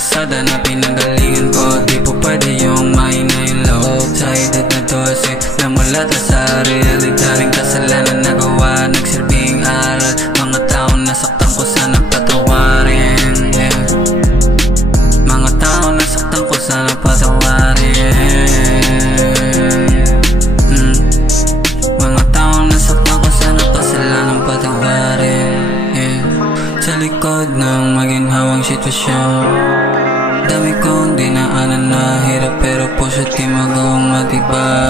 kalsada na pinanggalingan ko. Di po pwede yung mahina yung loob. Sa edad na 12, namula ta sa realidad. Ring kasalanan nagawa, nagsilbing aral. Mga taong nasaktan ko sana patawarin, yeah. Mga taong nasaktan ko sana patawarin, Mga taong nasaktan ko sana kasalanan patawarin, yeah. Sa likod ng maginhawang sitwasyon, dami kong dinaanan na hirap pero puso't di magawang matibay.